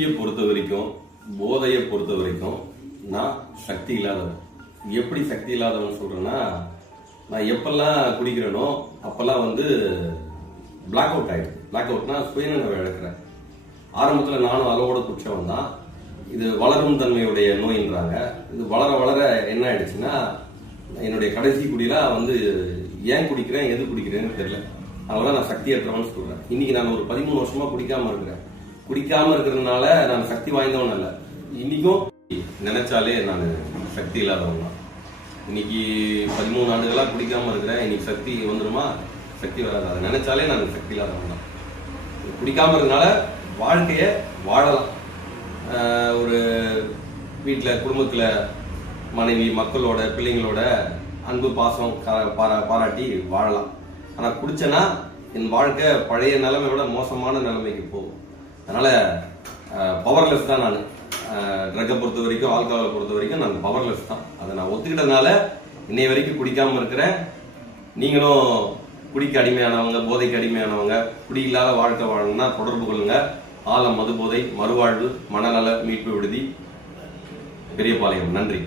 குடியை பொறுத்த வரைக்கும் போதையை பொறுத்த வரைக்கும் நான் சக்தி இல்லாதவன். எப்படி சக்தி இல்லாதவன் சொல்கிறேன்னா நான் எப்பெல்லாம் குடிக்கிறேனோ அப்போல்லாம் வந்து பிளாக் அவுட் ஆயிடுது. பிளாக் அவுட்னா சுயநினைவை இழக்கிறேன். ஆரம்பத்தில் நானும் அளவோட குற்றவன் தான். இது வளரும் தன்மையுடைய நோயின்றாங்க. இது வளர வளர என்ன ஆயிடுச்சுன்னா என்னுடைய கடைசி குடியெல்லாம் வந்து ஏன் குடிக்கிறேன் எது குடிக்கிறேன்னு தெரியல. அதனால நான் சக்தியற்றவன் சொல்கிறேன் இன்னைக்கு நான் ஒரு பதிமூணு வருஷமா குடிக்காம இருக்கிறேன். குடிக்காம இருக்கிறதுனால நான் சக்தி வாய்ந்தவன் அல்ல. இன்னைக்கும் நினைச்சாலே நான் சக்தி இல்லாதவன் தான். இன்னைக்கு பதிமூணு ஆண்டுகளா குடிக்காம இருக்கிறேன். இன்னைக்கு சக்தி வந்துருமா? சக்தி வராது. அதை நினைச்சாலே நான் சக்தி இல்லாதவன் தான். குடிக்காம இருக்கிறதுனால வாழ்க்கைய வாழலாம். ஒரு வீட்டில் குடும்பத்தில் மனைவி மக்களோட பிள்ளைங்களோட அன்பு பாசம் பாரா பாராட்டி வாழலாம். ஆனால் குடிச்சேன்னா என் வாழ்க்கை பழைய நிலைமை விட மோசமான நிலைமைக்கு போகும். அதனால் பவர்லெஸ் தான் நான். ட்ரக்கை பொறுத்த வரைக்கும் ஆல்கஹாலை பொறுத்த வரைக்கும் நான் பவர்லெஸ் தான். அதை நான் ஒத்துக்கிட்டதுனால இன்னைய வரைக்கும் குடிக்காமல் இருக்கிறேன் நீங்களும் குடிக்கு அடிமையானவங்க போதைக்கு அடிமையானவங்க குடி இல்லாத வாழ்க்கை வாழணும்னா தொடர்பு கொள்ளுங்க. ஆலம் மது போதை மறுவாழ்வு மனநல மீட்பு விடுதி பெரியபாளையம். நன்றி.